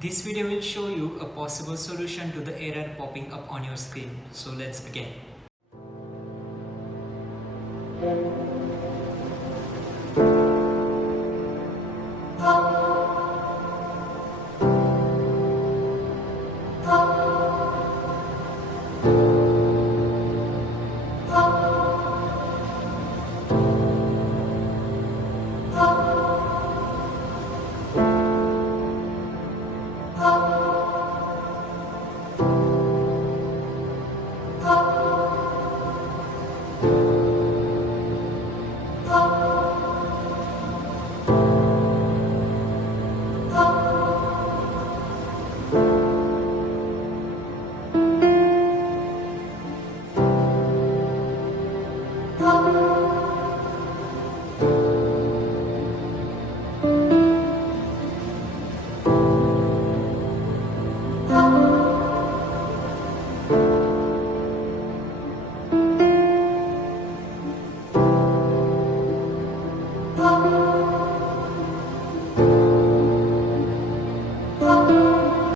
This video will show you a possible solution to the error popping up on your screen. So let's begin.